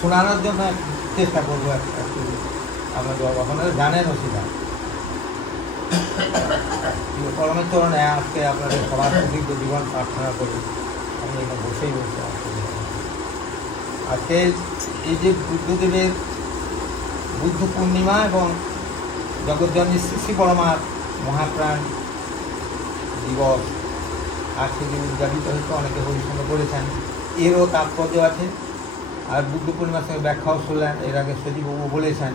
শোনানোর জন্য চেষ্টা করবো একটা আপনাদের আপনারা জানেনও সেটা। পরমের চরণে আজকে আপনাদের সবার অভিজ্ঞ জীবন প্রার্থনা করি। আমি এখানে বসেই বলছি আজকে এই যে বুদ্ধদেবের বুদ্ধ পূর্ণিমা এবং জগৎজননী শ্রী শ্রী পরমার মহাপ্রাণ দিবস আজকে যে উদযাপিত হয়েছে, অনেকে হরিসঙ্গ করেছেন, এরও তাৎপর্য আছে। আর বুদ্ধ পূর্ণিমার সঙ্গে ব্যাখ্যাও শুনলেন, এর আগে সজীববাবু বলেছেন।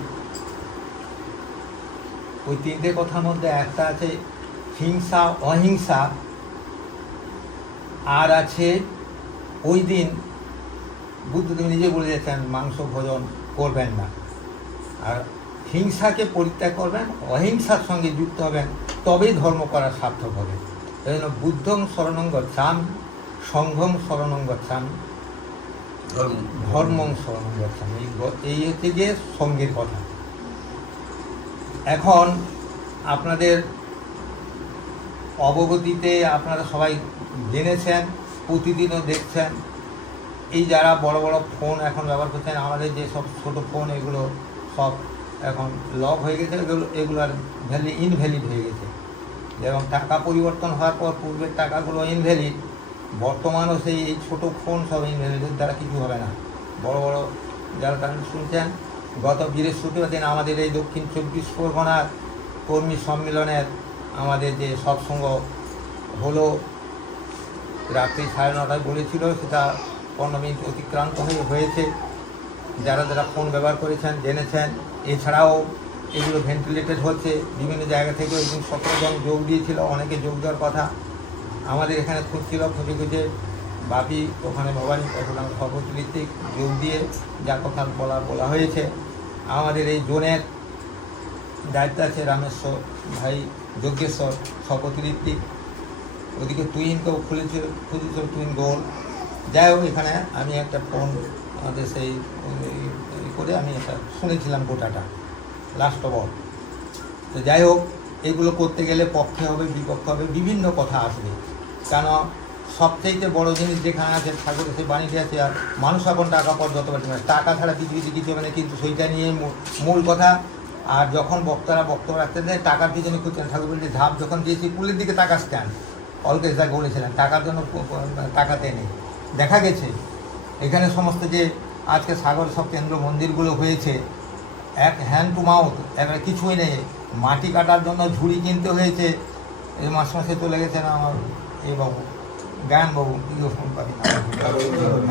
ওই তিনটে কথার মধ্যে একটা আছে হিংসা অহিংসা, আর আছে ওই দিন বুদ্ধদেব নিজে বলে দিয়েছেন মাংস ভোজন করবেন না, আর হিংসাকে পরিত্যাগ করবেন, অহিংসার সঙ্গে যুক্ত হবেন, তবেই ধর্ম করা সার্থক হবে। এই জন্য বুদ্ধং শরণং গচ্ছামি, সংঘং শরণং গচ্ছামি, ধর্মং শরণং গচ্ছামি। এই হচ্ছে যে সঙ্গের কথা। এখন আপনাদের অবগতিতে আপনারা সবাই জেনেছেন, প্রতিদিনও দেখছেন, এই যারা বড় বড় ফোন এখন ব্যবহার করছেন, আমাদের যে সব ছোটো ফোন এগুলো সব এখন লক হয়ে গেছে, এগুলোর ইনভ্যালিড হয়ে গেছে। এবং টাকা পরিবর্তন হওয়ার পর পূর্বের টাকাগুলো ইনভ্যালিড, বর্তমানও সেই এই ছোটো ফোন সব ইনভ্যালিডের দ্বারা কিছু হবে না। বড় বড় যারা তারা শুনছেন, গত বৃহস্পতিবার দিন আমাদের এই দক্ষিণ 24 পরগনার কর্মী সম্মেলনের আমাদের যে সৎসঙ্গ হলো, রাত্রি 9:30 বলেছিল, সেটা 15 মিনিট অতিক্রান্ত হয়েছে। যারা যারা ফোন ব্যবহার করেছেন জেনেছেন। এছাড়াও এগুলো ভেন্টিলেটেড হচ্ছে বিভিন্ন জায়গা থেকে। ওই দিন 17 জন যোগ দিয়েছিল, অনেকে যোগ দেওয়ার কথা আমাদের এখানে খুঁজছিল, খুঁজে বাপি ওখানে ভবানী চট্টগ্রাম সর্বত্রিক যোগ দিয়ে যা কথা বলা হয়েছে। আমাদের এই জোনের দায়িত্ব আছে রামেশ্বর ভাই, যজ্ঞেশ্বর সর্বত্রিক, ওদিকে টুইনকেও খুঁজেছিল টুইন গোল। যাই হোক, এখানে আমি একটা ফোন আমাদের সেই করে আমি এটা শুনেছিলাম গোটাটা লাস্ট অফ অল। তো যাই হোক, এগুলো করতে গেলে পক্ষে হবে বিপক্ষে হবে, বিভিন্ন কথা আসবে। কেন সবচেয়ে বড় জিনিস যেখানে আছে ঠাকুরের সেই বাণীতে আছে, আর মানুষ এখন টাকা পর যত পারছে টাকা ছাড়া পৃথিবীতে কিছু হবে না, কিন্তু সেইটা নিয়ে মূল কথা। আর যখন বক্তব্য রাখতেন টাকার পিছনে খুঁজছেন, ঠাকুর বলছে ধাপ যখন দিয়েছি কুলের দিকে তাকাচ্ছেন, অলকেশ দা বলেছিলেন টাকার জন্য টাকাতে নেই। দেখা গেছে এখানে সমস্ত যে আজকে সাগর সব কেন্দ্র মন্দিরগুলো হয়েছে, এক হ্যান্ড টু মাউথ, এবার কিছুই নেই। মাটি কাটার জন্য ঝুড়ি কিনতে হয়েছে। এই মাসে চলে গেছেন আমার এই বাবু, গায়নবাবু,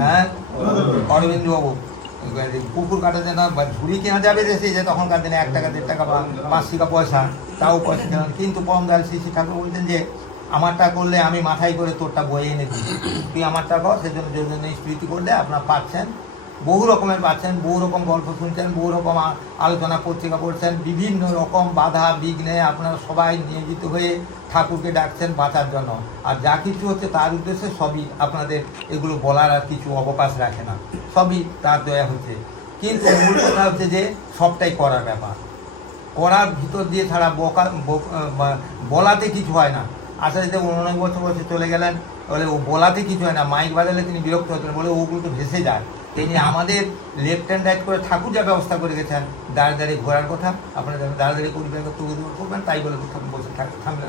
হ্যাঁ অরবিন্দবাবু, পুকুর কাটার জন্য ঝুড়ি কেনা যাবে দেশে, যে তখনকার দিনে 1 টাকা 1.5 টাকা বা 5 টাকা পয়সা, তাও পয়সা কেনা। কিন্তু পরমদয়াল শ্রী শ্রী ঠাকুর বলতেন যে আমারটা করলে আমি মাথায় করে তোরটা বয়ে এনে দিই, তুই আমারটা কর। সেজন্য যোজনা স্মৃতি করলে আপনারা পাচ্ছেন, বহু রকমের পাচ্ছেন, বহু রকম গল্প শুনছেন, বহু রকম আলোচনা পত্রিকা পড়ছেন, বিভিন্ন রকম বাধা বিঘ্নে আপনারা সবাই নিয়োজিত হয়ে ঠাকুরকে ডাকছেন বাঁচার জন্য। আর যা কিছু হচ্ছে তার উদ্দেশ্যে সবই আপনাদের এগুলো বলার আর কিছু অবকাশ রাখে না, সবই তার দয়া হচ্ছে। কিন্তু মূল কথা হচ্ছে যে সবটাই করার ব্যাপার, করার ভিতর দিয়ে ছাড়া বলাতে কিছু হয় না। আসলে যে 19 বছর চলে গেলেন, বলে ও বলাতে কিছু হয় না, মাইক বাজালে তিনি বিরক্ত হতেন, বলে ওগুলো তো ভেসে যায়। তিনি আমাদের লেফট হ্যান্ড রাইট করে ঠাকুর যা ব্যবস্থা করে গেছেন, দাঁড়িয়ে ঘোরার কথা, আপনারা দাঁড়িয়ে পরিবার করবেন, তাই বলে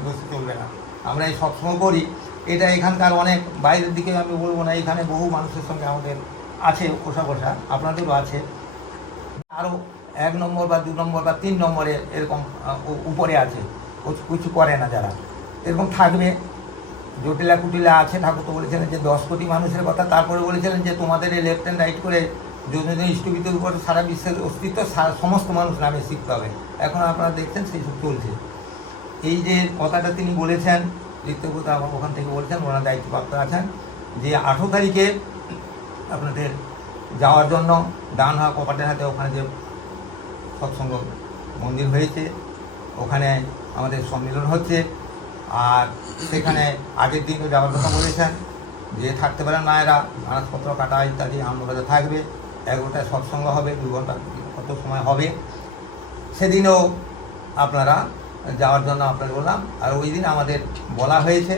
বসে চলবে না। আমরা এই সবসময় করি, এটা এখানকার অনেক বাইরের দিকে আমি বলবো না, এখানে বহু মানুষের সঙ্গে আমাদের আছে কোষা আপনাদেরও আছে। আরও 1 নম্বর বা 2 নম্বর বা 3 নম্বরে এরকম উপরে আছে, কিছু করে না যারা, এরকম থাকবে। জটিলা কুটিলা আছে। ঠাকুর তো বলেছিলেন যে 10 কোটি মানুষের কথা, তারপরে বলেছিলেন যে তোমাদের এই লেফট হ্যান্ড রাইট করে যোজনা স্থগিতের উপর সারা বিশ্বের অস্তিত্ব সমস্ত মানুষ নামে শিখতে হবে। এখন আপনারা দেখছেন সেই সব চলছে। এই যে কথাটা তিনি বলেছেন, ঋত্যব্রত আমার ওখান থেকে বলছেন, ওনার দায়িত্বপ্রাপ্ত আছেন, যে 18 তারিখে আপনাদের যাওয়ার জন্য ডান হওয়া কপাটের হাতে ওখানে যে সৎসঙ্গ মন্দির হয়েছে, ওখানে আমাদের সম্মেলন হচ্ছে। আর সেখানে আগের দিনও যাওয়ার কথা বলেছেন, যে থাকতে পারেন না, এরা আনাজপত্র কাটা ইত্যাদি আনন্দবাজার থাকবে। 11টায় সৎসঙ্গ হবে, 2 ঘন্টা কত সময় হবে, সেদিনও আপনারা যাওয়ার জন্য আপনাদের বললাম। আর ওই দিন আমাদের বলা হয়েছে,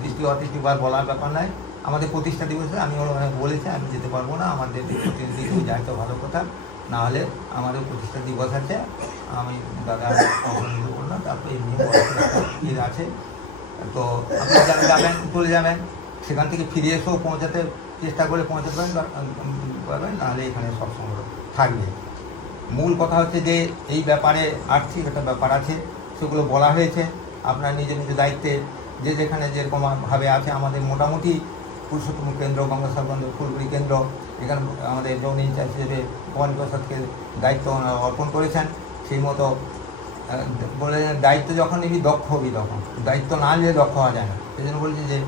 দ্বিতীয় তৃতীয়বার বলার ব্যাপার নয়, আমাদের প্রতিষ্ঠা দিবসে আমি ওরা বলেছি আমি যেতে পারবো না, আমাদের প্রতিনিধি তুই যাই তো ভালো কথা, না হলে আমাদের প্রতিষ্ঠা দিবস আছে, আমি দাদা অবহিত করলাম। তারপর এমনি ঈদ আছে, তো আপনারা যারা যাবেন চলে যাবেন, সেখান থেকে ফিরে এসেও পৌঁছাতে চেষ্টা করে পৌঁছাতে পারবেন, নাহলে এখানে সবসময় থাকবে। মূল কথা হচ্ছে যে এই ব্যাপারে আর্থিক একটা ব্যাপার আছে, সেগুলো বলা হয়েছে। আপনার নিজ নিজ দায়িত্বে যে যেখানে যেরকমভাবে আছে, আমাদের মোটামুটি পুরুষোত্তম কেন্দ্র, গঙ্গাসাগরগঞ্জ ফুলগুড়ি কেন্দ্র, এখানে আমাদের জোন ইনচার্জ হিসেবে ভবানী প্রসাদকে দায়িত্ব অর্পণ করেছেন। সেই মতো বলে দায়িত্ব যখন নিবি দক্ষ হবি, তখন দায়িত্ব না নিলে দক্ষ হওয়া যায় না। সেই জন্য বলছি যে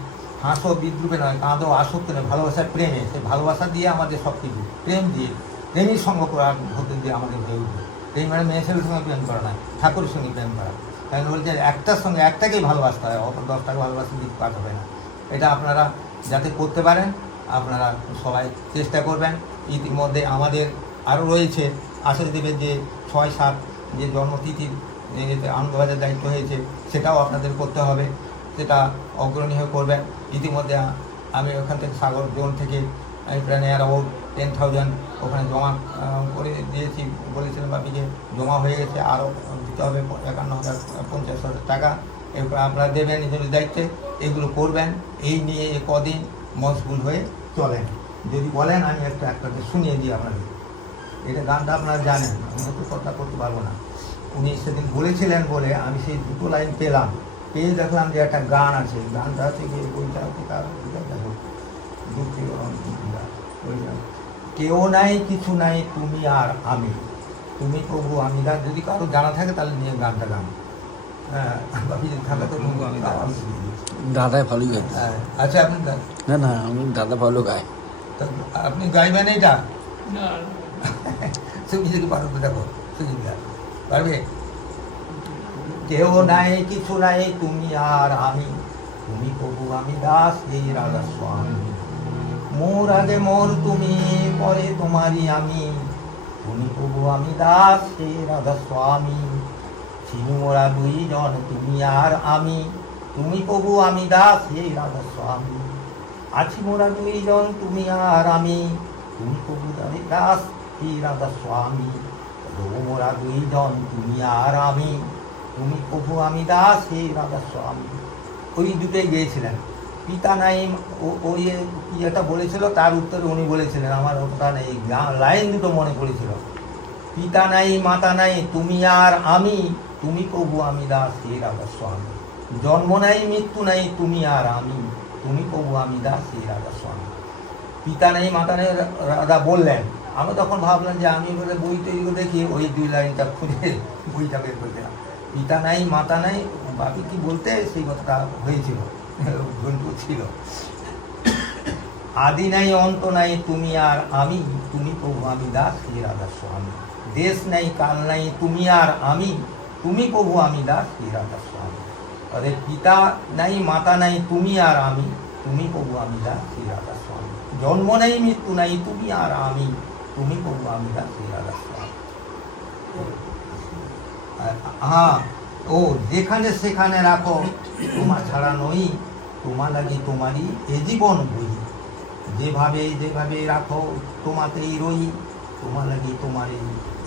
হাসো বিদ্রুপে নয়, কাঁদো আসক্ত নয়, ভালোবাসার প্রেমে, সেই ভালোবাসা দিয়ে আমাদের সব কিছু, প্রেম দিয়ে, প্রেমীর সঙ্গ করার হতে দিয়ে আমাদের হয়ে উঠবে। প্রেম মানে মেয়ে ছেলের সঙ্গে প্রেম করা নয়, ঠাকুরের সঙ্গে প্রেম করা। কারণ বলছে একটার সঙ্গে একটাকেই ভালোবাসতে হয়, অপর 10টাকে ভালোবাসতে দিক পাঠ হবে না। এটা আপনারা যাতে করতে পারেন, আপনারা সবাই চেষ্টা করবেন। ইতিমধ্যে আমাদের আরও রয়েছে আচার্যদেবের যে 6-7 যে জন্মতিথির আনন্দবাজার দায়িত্ব হয়েছে, সেটাও আপনাদের করতে হবে, সেটা অগ্রণী হয়ে করবেন। ইতিমধ্যে আমি ওখান থেকে সাগর জোন থেকে আমি প্রায় নিয়ার অ্যাবাউট 10,000 ওখানে জমা করে দিয়েছি, বলেছিলাম বাপিকে, জমা হয়ে গেছে, আরও দিতে হবে 51,050 টাকা। এরপর আপনারা দেবেন নিজের দায়িত্বে, এগুলো করবেন। এই নিয়ে কদিন মশগুল হয়ে চলেন। যদি বলেন আমি একটাকে শুনিয়ে দিই আপনাদের, এটা গানটা আপনারা জানেন, আমি হয়তো কথা করতে পারবো না। উনি সেদিন বলেছিলেন বলে আমি সেই 2 লাইন পেলাম, পেয়ে দেখলাম যে একটা গান আছে, গানটা আছে কি বইটা তার দেখো, কেউ নাই কিছু নাই তুমি আর আমি, তুমি প্রভু আমি। যদি কারো জানা থাকে তাহলে নিয়ে গানটা গান। হ্যাঁ, বাকি যদি থাকে তো দাদাই ভালোই গায়। হ্যাঁ, আচ্ছা আপনি না না, আমি দাদা ভালো গায়। আপনি গাইবেন এইটা? তুমি যদি পারো তো দেখো, সুযোগ পারবে। কেউ নাই কিছু নাই তুমি আর আমি, তুমি প্রভু আমি দাস এই রাধা স্বামী। মোর আগে মোর তুমি, পরে তোমারই আমি, তুমি প্রভু আমি দাস এই রাধা স্বামী। চিনি মোরা 2 জন তুমি আর আমি, তুমি প্রভু আমি দাস এই রাধা স্বামী। আছি মোরা 2 জন তুমি আর আমি, তুমি প্রভু আমি দাস এই রাধা স্বামী। মোরা 2 জন তুমি আর আমি, তুমি প্রভু আমি দাস এই রাধা স্বামী। ওই দুটোই গিয়েছিলেন। পিতা নাই, ওই কি একটা বলেছিল, তার উত্তরে উনি বলেছিলেন, আমার ওটা নেই, লাইন দুটো মনে পড়েছিল। পিতা নাই মাতা নাই তুমি আর আমি, তুমি প্রভু আমি দাস হে রাধা স্বামী। জন্ম নাই মৃত্যু নাই তুমি আর আমি, তুমি প্রভু আমি দাস হে রাধা স্বামী। পিতা নেই মাতা নেই রাধা বললেন। আমি তখন ভাবলাম যে আমি বলে বই তৈরি দেখি ওই 2 লাইনটা খুঁজে বইটা বের করছিলাম। পিতা নাই মাতা নাই, বাকি কি বলতে সেই কথাটা হয়েছিল, ছিল। আদি নাই অন্ত নাই তুমি আর আমি, তুমি প্রভু আমি দাস হে রাধা স্বামী। দেশ নাই কাল নাই তুমি আর আমি, তুমি প্রভু আমি দাস হে রাধা স্বামী। তাদের পিতা নাই মাতা নাই তুমি আর আমি, তুমি প্রভু আমি দাস হে রাধা স্বামী। জন্ম নাই মৃত্যু নাই তুমি আর আমি, তুমি প্রভু আমি দাস হে রাধা স্বামী। হ্যাঁ, ও যেখানে সেখানে রাখো তোমার ছাড়া নই, তোমার লাগি তোমারই এ জীবন বই। যেভাবে যেভাবে রাখো তোমাতেই রই, তোমার লাগি তোমার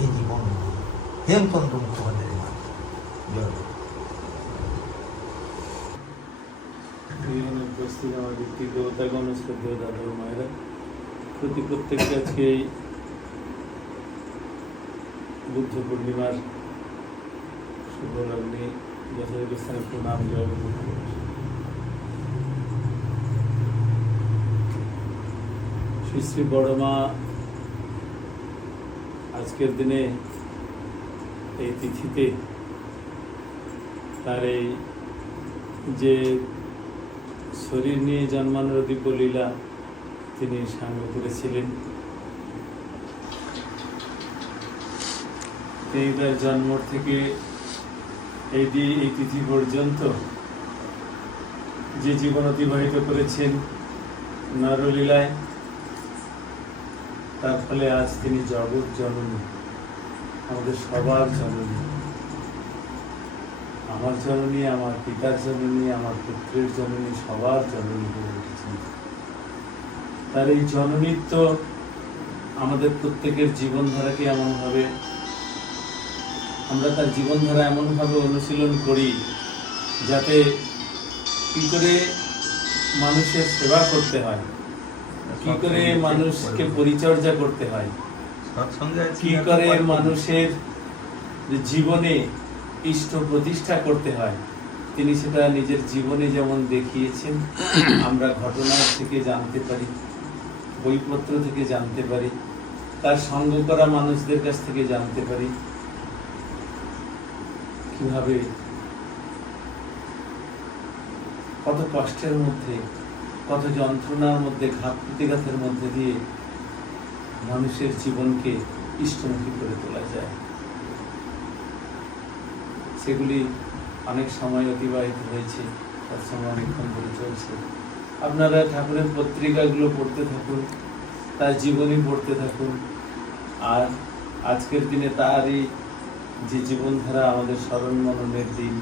এই জীবন বই। হেমচন্দ্র মুখোপাধ্যায়ের মা। প্রত্যেককে আজকে এই বুদ্ধ পূর্ণিমার শুভ লগ্নে যথাযথ স্থানে প্রণাম জয়। শ্রী শ্রী বড়মা আজকের দিনে এই তিথিতে তার এই যে শরীর নিয়ে জন্মানোর দিব্য লীলা তিনি সাঙ্গ করেছিলেন। তিনি তার জন্ম থেকে এই তিথি পর্যন্ত যে জীবন অতিবাহিত করেছেন নরলীলায়, তার ফলে আজ তিনি জগৎ জননী, আমাদের সবার জননী, আমার জননী, আমার পিতার জননী, আমার পুত্রের জননী, সবার জননী হয়ে উঠেছেন। তার এই জননীত্ব আমাদের প্রত্যেকের জীবনধারাকে এমনভাবে আমরা তার জীবনধারা এমনভাবে অনুশীলন করি যাতে কি করে মানুষের সেবা করতে হয়, কি করে মানুষকে পরিচর্যা করতে হয়, কি করে মানুষের জীবনে ইষ্ট প্রতিষ্ঠা করতে হয়, তিনি সেটা নিজের জীবনে যেমন দেখিয়েছেন। আমরা ঘটনা থেকে জানতে পারি, বইপত্র থেকে জানতে পারি, তার সঙ্গ করা মানুষদের কাছ থেকে জানতে পারি কিভাবে কত কষ্টের মধ্যে, কত যন্ত্রণার মধ্যে, ঘাত প্রতিঘাতের মধ্যে দিয়ে মানুষের জীবনকে ইষ্টমুখী করে তোলা যায়। সেগুলি অনেক সময় অতিবাহিত হয়েছে, তার সময় অনেকক্ষণ ধরে চলছে। আপনারা ঠাকুরের পত্রিকাগুলো পড়তে থাকুন, তার জীবনী পড়তে থাকুন, আর আজকের দিনে তারই যে জীবনধারা আমাদের স্মরণ মননের দিন।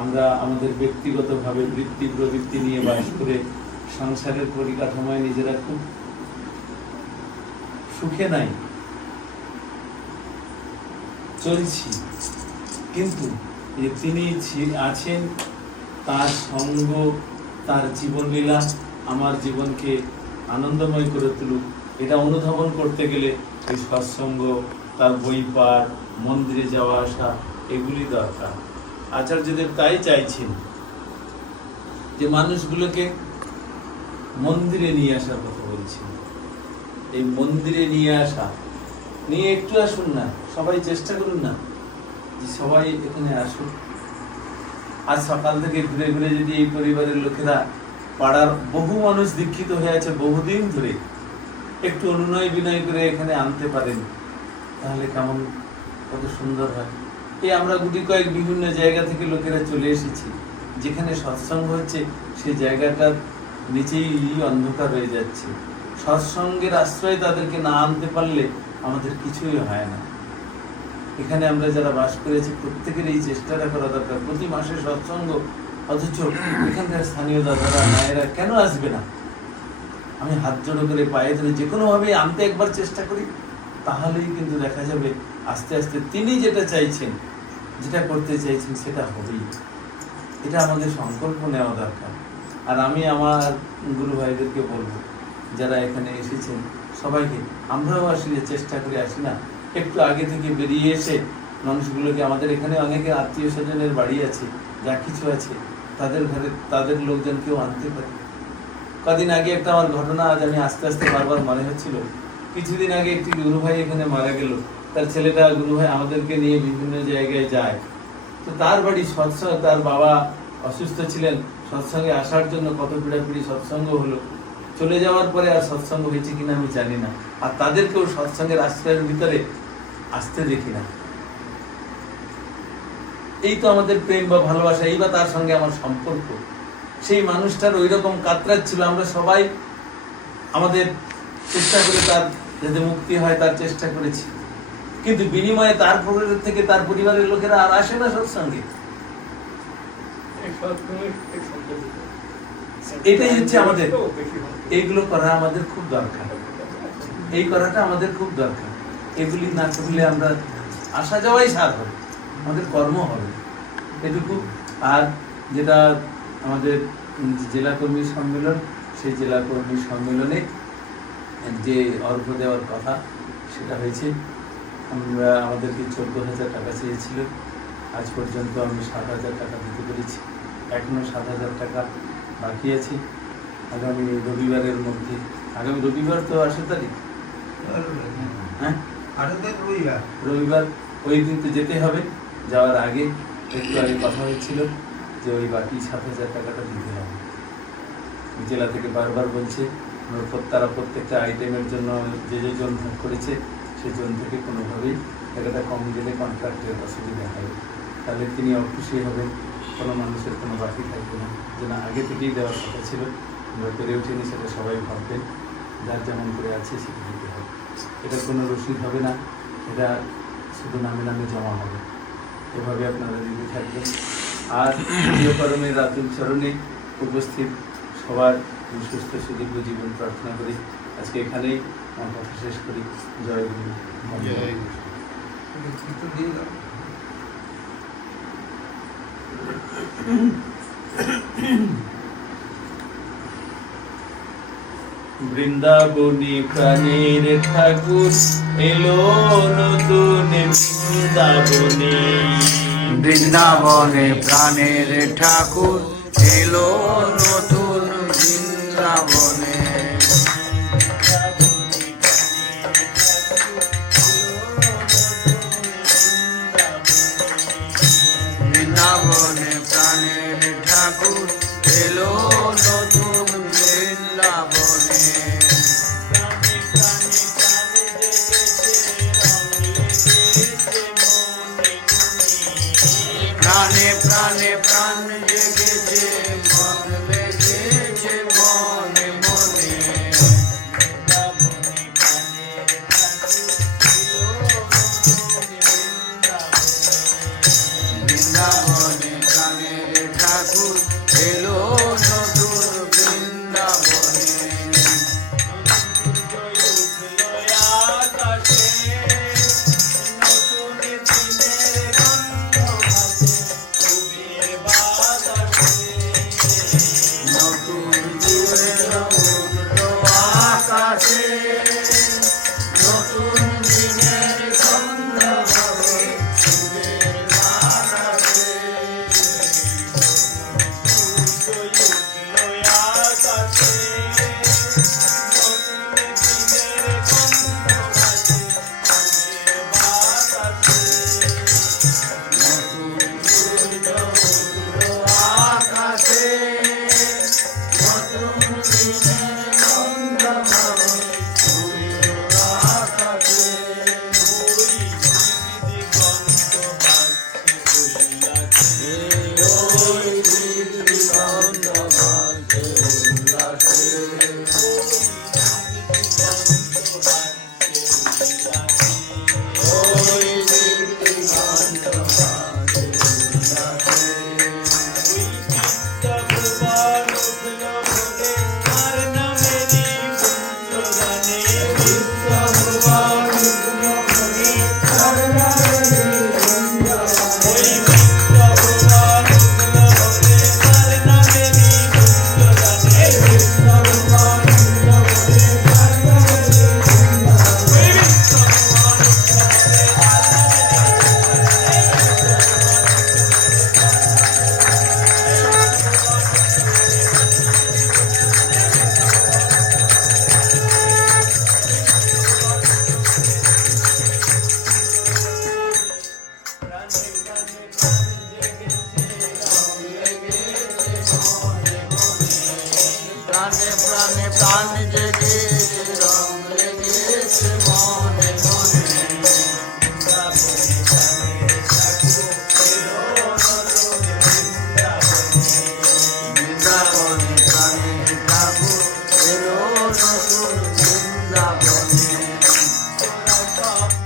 আমরা আমাদের ব্যক্তিগতভাবে বৃত্তি প্রবৃত্তি নিয়ে বাস করে সংসারের পরিকাঠামোয় নিজেরা খুব সুখে নাই, চলছি, কিন্তু যে তিনি আছেন, তার সঙ্গ, তার জীবনলীলা আমার জীবনকে আনন্দময় করে তুলুক, এটা অনুধাবন করতে গেলে এই সৎসঙ্গ, তার বই পাঠ, মন্দিরে যাওয়া আসা, এগুলি দরকার। আচার্যদেব তাই চাইছেন যে মানুষগুলোকে মন্দিরে নিয়ে আসার কথা বলছেন। এই মন্দিরে নিয়ে আসা নিয়ে একটু আসুন না, সবাই চেষ্টা করুন না যে সবাই এখানে আসুন। আজ সকাল থেকে ঘুরে ঘুরে যদি এই পরিবারের লোকেরা, পাড়ার বহু মানুষ দীক্ষিত হয়ে আছে বহুদিন ধরে, একটু অনুনয় বিনয় করে এখানে আনতে পারেন, তাহলে কেমন, কত সুন্দর হয়। এই আমরা গুটি কয়েক বিভিন্ন জায়গা থেকে লোকেরা চলে এসেছি, যেখানে সৎসঙ্গ হচ্ছে সেই জায়গাটার নিচেই অন্ধকার হয়ে যাচ্ছে। সৎসঙ্গের আশ্রয় তাদেরকে না আনতে পারলে আমাদের কিছুই হয় না। এখানে আমরা যারা বাস করেছি প্রত্যেকের এই চেষ্টাটা করা দরকার, প্রতি মাসে সৎসঙ্গ, অথচ এখানকার স্থানীয় দাদারা মায়েরা কেন আসবে না? আমি হাত জোড়ো করে পায়ে ধরে যে কোনোভাবে আনতে একবার চেষ্টা করি, তাহলেই কিন্তু দেখা যাবে আস্তে আস্তে তিনি যেটা চাইছেন, যেটা করতে চাইছেন সেটা হবেই। এটা আমাদের সংকল্প নেওয়া দরকার। আর আমি আমার গুরু ভাইদেরকে বলবো, যারা এখানে এসেছেন সবাইকে, আমরাও আসলে চেষ্টা করে আসি না, একটু আগে থেকে বেরিয়ে এসে মানুষগুলোকে, আমাদের এখানে অনেকে আত্মীয় স্বজনের বাড়ি আছে, যা কিছু আছে, তাদের ঘরে তাদের লোকজনকেও আনতে পারি। কদিন আগে একটা আমার ঘটনা আজ আমি আস্তে আস্তে বারবার মনে হচ্ছিল, কিছুদিন আগে একটি গুরু ভাই এখানে মারা গেল, তার ছেলেটা গুরু ভাই আমাদেরকে নিয়ে বিভিন্ন জায়গায় যায়, তো তার বাড়ি সৎসঙ্গ, তার বাবা অসুস্থ ছিলেন, সৎসঙ্গে আসার জন্য কত পীড়াপিড়ি, সৎসঙ্গ হলো, চলে যাওয়ার পরে আর সৎসঙ্গ হয়েছে কিনা আমি জানি না, আর তাদেরকেও সৎসঙ্গের আশ্রয়ের ভিতরে আসতে দেখি না। এই তো আমাদের প্রেম বা ভালোবাসা, এই বা তার সঙ্গে আমার সম্পর্ক। সেই মানুষটার ওই রকম কাতরাচ্ছিল, আমরা সবাই আমাদের চেষ্টা করে তার যাতে মুক্তি হয় তার চেষ্টা করেছি, কিন্তু বিনিময়ে তার পরিবার থেকে তার পরিবারের লোকেরা আর আসে না সৎসঙ্গে। এটাই হচ্ছে আমাদের, এইগুলো করা আমাদের খুব দরকার, এই করাটা আমাদের খুব দরকার। এগুলি না করলে আমরা আসা যাওয়াই সার হবে, আমাদের কর্ম হবে এটুকু। আর যেটা আমাদের জেলা কর্মী সম্মেলন, সেই জেলা কর্মী সম্মেলনে যে অর্ঘ্য দেওয়ার কথা সেটা হয়েছে। আমরা আমাদেরকে 14,000 টাকা চেয়েছিল, আজ পর্যন্ত আমি 7,000 টাকা দিতে পেরেছি, এখনো 7,000 টাকা বাকি আছে। আগামী রবিবারের মধ্যে, আগামী রবিবার তো 8 তারিখ, হ্যাঁ রবিবার, ওই দিন তো যেতে হবে। যাওয়ার আগে একটু আগে কথা হয়েছিল যে ওই বাকি 7,000 টাকাটা দিতে হবে। জেলা থেকে বারবার বলছে তারা প্রত্যেকটা আইটেমের জন্য যে যে জন ভাগ করেছে সেই জন থেকে কোনোভাবেই টাকাটা কম গেলে কন্ট্রাক্টের অসুবিধা হবে, তাহলে তিনি অখুশি হবেন, কোনো মানুষের কোনো বাকি থাকবে না। যে না, আগে থেকেই দেওয়ার কথা ছিল, আমরা পেরে উঠিনি, সেটা সবাই ভাববেন, যার যেমন করে আছে সেটা দিতে হবে। এটা কোনো রসিদ হবে না, এটা শুধু নামে নামে জমা হবে। এভাবে আপনারা দিতে থাকবেন। আর প্রিয়করণের রাতুল চরণে উপস্থিত সবার আমি সুস্থ সুদীর্ঘ জীবন প্রার্থনা করি। আজকে এখানেই আমার কথা শেষ করি। জয় গুরু। জয় গুরু। একটু দিয়ে দাও। বৃন্দাবনী প্রাণের ঠাকুর এলো নতুন বৃন্দাবনে। বৃন্দাবনে প্রাণের ঠাকুর এলো নতুন বৃন্দাবনে। বৃন্দাবনে প্রাণের ঠাকুর এলো নতুন বৃন্দাবনে। প্রাণে প্রাণে প্রাণ জেগেছে, মন লেগেছে মনে মনে। বৃন্দাবনে প্রাণের ঠাকুর এলো নতুন বৃন্দাবনে। নতুন দূরের উঠলো আকাশে, নতুন দিনের গন্ধ হবে সুরের বাতাসে। নতুন সূর্য উঠলো আকাশে, নতুন দিনের গন্ধ হবে সুরের বাতাসে। ওই দিগন্ত ভাসছে উল্লাসে। ওই দিগন্ত ভাসছে উল্লাসে। প্রাণে প্রাণে প্রাণ জেগেছে, রং লেগেছে মনে মনে। বৃন্দাবনে প্রাণের ঠাকুর এলো নতুন বৃন্দাবনে।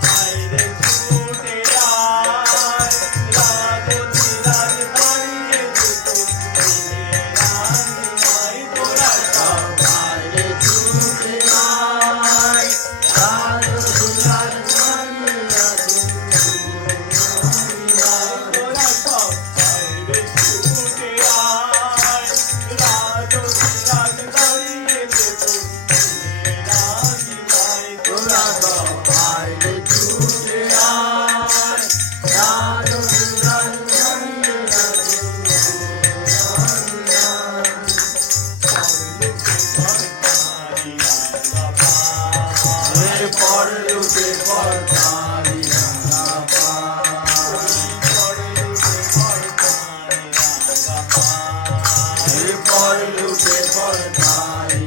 বাইরে ছুটে আয়, রাজো দুলাল জানিয়ে তোরা সব বাইরে ছুটে আয়, রাজো দুলাল জানিয়ে পর লুটে পর তারি রাঙা পর লুটে পর তারি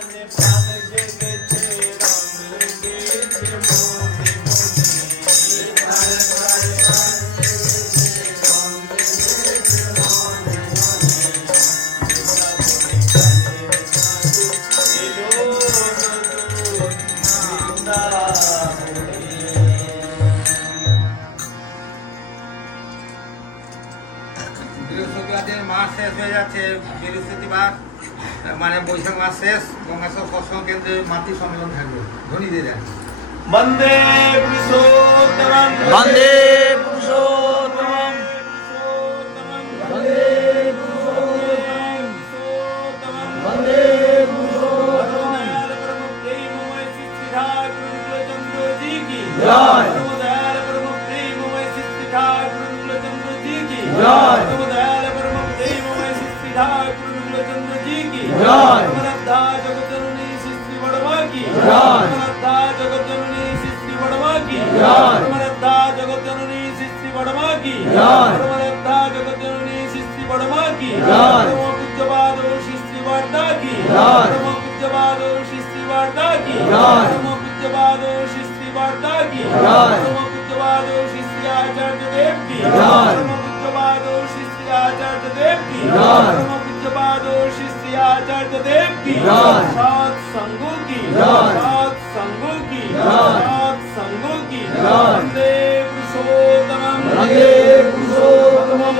প্রাণে প্রাণে জেগেছে রং লেগেছে মনে মনে প্রাণে প্রাণে বৃহস্পতিবারের মাস শেষ হয়ে যাচ্ছে, বৃহস্পতিবার মানে বৈশাখ মাস শেষ, গঙ্গাসর সৎসঙ্গ কেন্দ্রে মাতৃ সম্মেলন থাকবে। ধ্বনি দিয়ে দেন। বন্দে পুরুষোত্তমং বন্দে পুরুষোত্তমম বন্দে পুরুষোত্তমম বন্দে পুরুষোত্তমম জয় জয় জগৎজননী শ্রী বড়মা কি জয় জগৎজননী শ্রী বড়মা কি জয় জগৎজননী শ্রী বড়মা কি জয় জগৎজননী শ্রী বড়মা কি জয় পূজ্যপাদ শ্রী বার্তা কি জয় পূজ্যপাদ শ্রী বার্তা কি জয় পূজ্যপাদ শ্রী বার্তা কি জয় পূজ্যপাদ শ্রী আচার্য দেব কি জয় পূজ্যপাদ শ্রী আচার্য দেব কি জয় পূজ্যপাদ শ্রী আচার্য দেব কি জয় সৎ সঙ্গ কি জয় সৎ সঙ্গ কি জয় সৎ সঙ্গ কি জয় বন্দে পুরুষোত্তমং বন্দে পুরুষোত্তমম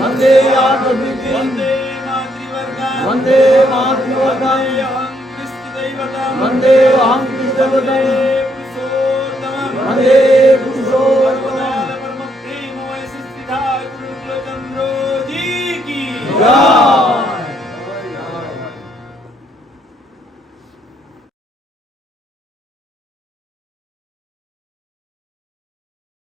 বন্দে আত্মবিক্রম বন্দে মাতৃবর্গা বন্দে মাতৃবর্গম অহং কৃষ্ণ দৈবতম বন্দে অহং কৃষ্ণবতম পুরুষোত্তমং বন্দে পুরুষোত্তমম পরম প্রেমময় শ্রী ঠাকুর চন্দ্র জি কি জয়